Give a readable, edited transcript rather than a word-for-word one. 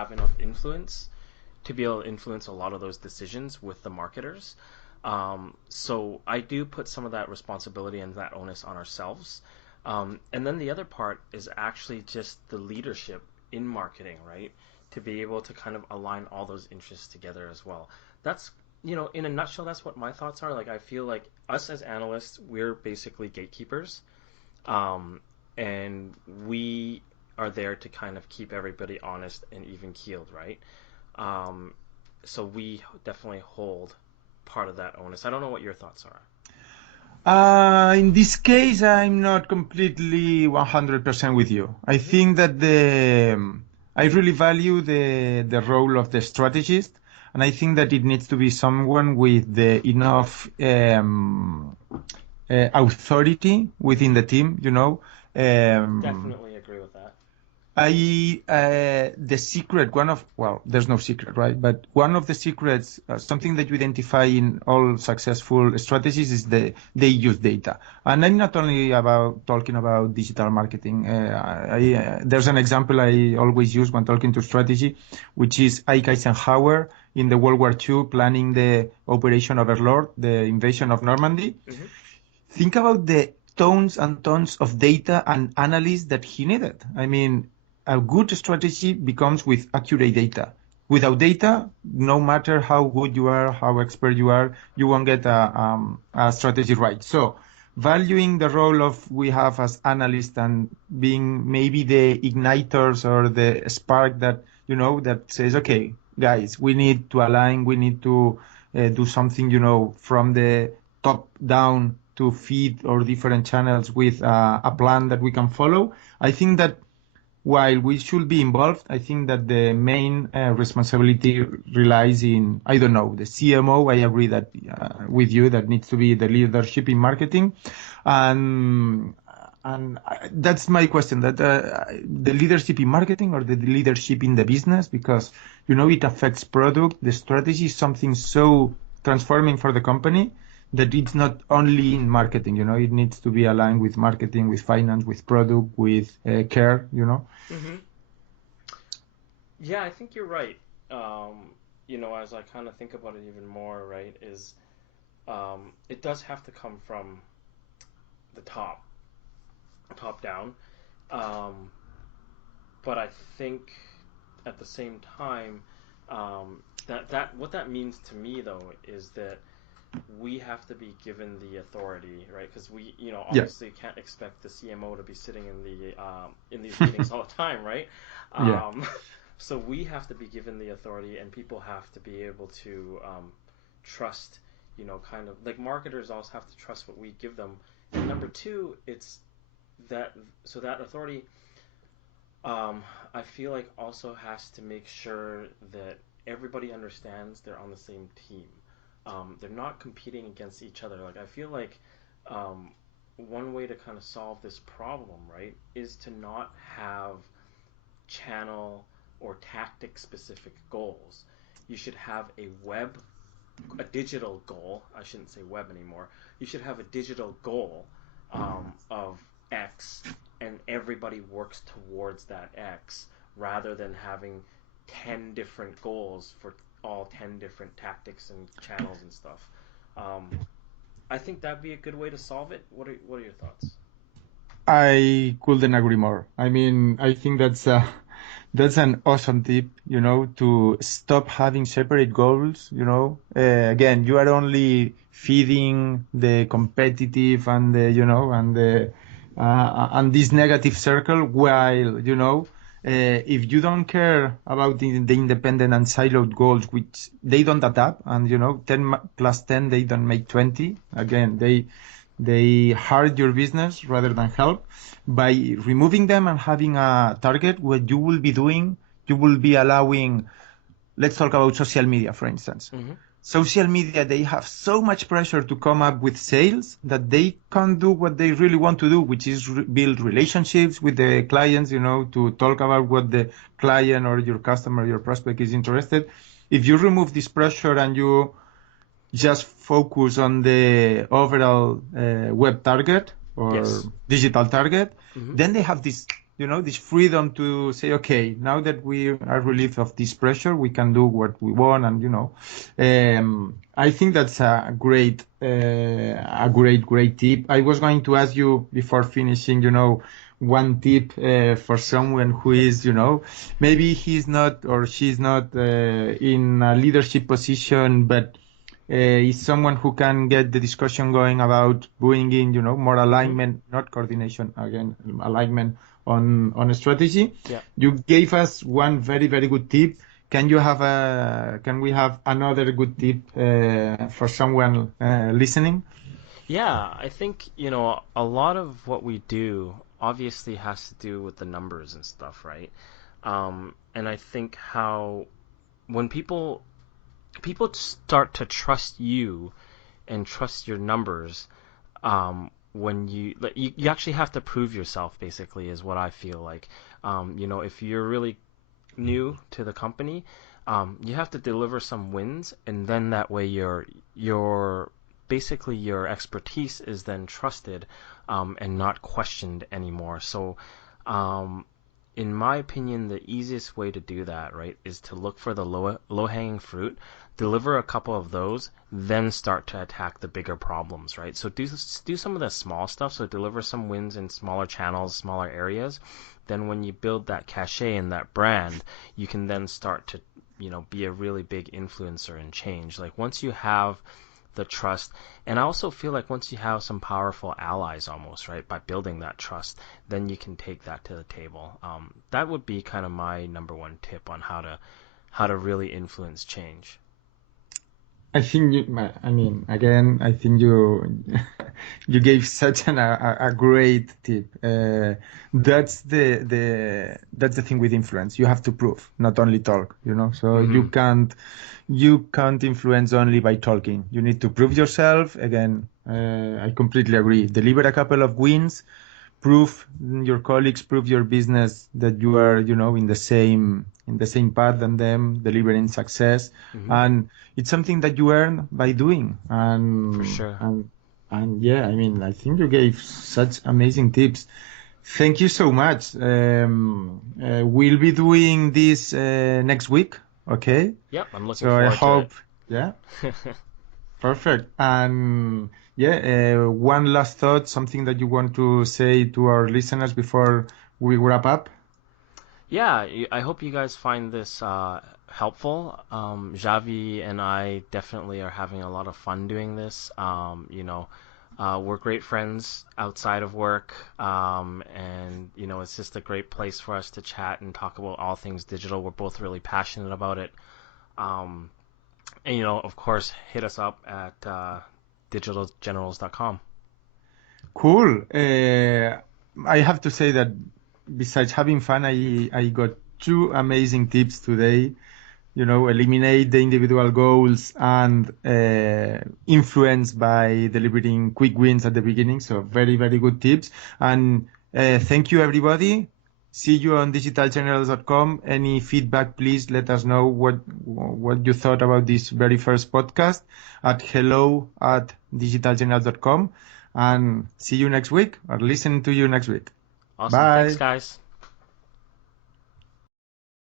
have enough influence to be able to influence a lot of those decisions with the marketers. So I do put some of that responsibility and that onus on ourselves. And then the other part is actually just the leadership in marketing, right? To be able to kind of align all those interests together as well. That's, in a nutshell, that's what my thoughts are. Like, I feel like us as analysts, we're basically gatekeepers. And we are there to kind of keep everybody honest and even keeled, right? So we definitely hold part of that onus. I don't know what your thoughts are. In this case, I'm not completely 100% with you. I think that I really value the role of the strategist, and I think that it needs to be someone with enough authority within the team, Definitely agree with that. The secret, there's no secret, right? But one of the secrets, something that you identify in all successful strategies is they use data. And I'm not only talking about digital marketing. There's an example I always use when talking to strategy, which is Ike Eisenhower in the World War II planning the Operation Overlord, the invasion of Normandy. Mm-hmm. Think about the tons and tons of data and analysis that he needed. I mean, a good strategy becomes with accurate data. Without data, no matter how good you are, how expert you are, you won't get a strategy right. So valuing the role of we have as analysts and being maybe the igniters or the spark that, that says, okay, guys, we need to align, we need to do something, from the top down to feed our different channels with a plan that we can follow. I think that while we should be involved, I think that the main responsibility relies in, the CMO. I agree that with you that needs to be the leadership in marketing. And that's my question, that the leadership in marketing or the leadership in the business, because, it affects product. The strategy is something so transforming for the company that it's not only in marketing, it needs to be aligned with marketing, with finance, with product, with care, Mm-hmm. Yeah, I think you're right. As I kind of think about it even more, right, is it does have to come from the top down. But I think at the same time, that what that means to me, though, is that we have to be given the authority, right? Because we, obviously can't expect the CMO to be sitting in these meetings all the time, right? So we have to be given the authority, and people have to be able to trust, kind of like marketers also have to trust what we give them. And number two, it's that authority, I feel like also has to make sure that everybody understands they're on the same team. They're not competing against each other. Like, I feel like one way to kind of solve this problem, right, is to not have channel or tactic specific goals. You should have a digital goal. I shouldn't say web anymore. You should have a digital goal of X, and everybody works towards that X, rather than having 10 different goals for all 10 different tactics and channels and stuff. I think that'd be a good way to solve it. What are your thoughts? I couldn't agree more. I mean, I think that's an awesome tip, to stop having separate goals, again, you are only feeding the competitive and and this negative circle, while, if you don't care about the independent and siloed goals, which they don't adapt, and 10 plus 10, they don't make 20. Again, they hurt your business rather than help. By removing them and having a target, what you will be allowing, let's talk about social media, for instance. Mm-hmm. Social media, they have so much pressure to come up with sales that they can't do what they really want to do, which is build relationships with the clients, to talk about what the client or your customer, your prospect is interested. If you remove this pressure and you just focus on the overall web target or digital target, mm-hmm. then they have this this freedom to say, okay, now that we are relieved of this pressure, we can do what we want. And, I think that's great tip. I was going to ask you before finishing, one tip for someone who is, maybe he's not or she's not in a leadership position, but is someone who can get the discussion going about bringing, more alignment, not coordination, again, alignment on a strategy. Yeah. You gave us one very, very good tip. Can we have another good tip for someone listening? Yeah, I think, a lot of what we do obviously has to do with the numbers and stuff, right? And I think how when people start to trust you and trust your numbers, when you actually have to prove yourself, basically, is what I feel like. If you're really new to the company, you have to deliver some wins, and then that way your basically your expertise is then trusted, and not questioned anymore. So, in my opinion, the easiest way to do that, right, is to look for the low-hanging fruit, deliver a couple of those, then start to attack the bigger problems, right? So do some of the small stuff, so deliver some wins in smaller channels, smaller areas. Then when you build that cachet and that brand, you can then start to, be a really big influencer and change. Like once you have the trust, and I also feel like once you have some powerful allies almost, right, by building that trust, then you can take that to the table. That would be kind of my number one tip on how to really influence change. I think I think you you gave such a great tip. That's the thing with influence. You have to prove, not only talk. So you can't influence only by talking. You need to prove yourself. Again, I completely agree. Deliver a couple of wins. Prove your colleagues, prove your business that you are, in the same path than them, delivering success. And it's something that you earn by doing. And for sure. And yeah, I think you gave such amazing tips. Thank you so much. We'll be doing this next week. Okay. Yep, I'm looking forward to it. Yeah. Perfect. And yeah, one last thought, something that you want to say to our listeners before we wrap up? Yeah, I hope you guys find this helpful. Xavi and I definitely are having a lot of fun doing this. We're great friends outside of work, and it's just a great place for us to chat and talk about all things digital. We're both really passionate about it. And, of course, hit us up at digitalgenerals.com. Cool. I have to say that besides having fun, I got 2 amazing tips today. Eliminate the individual goals and influence by delivering quick wins at the beginning. So very, very good tips. And thank you, everybody. See you on digitalgenerals.com. Any feedback, please let us know what you thought about this very first podcast at hello@digitalgenerals.com. And see you next week, or listen to you next week. Awesome. Bye. Thanks, guys.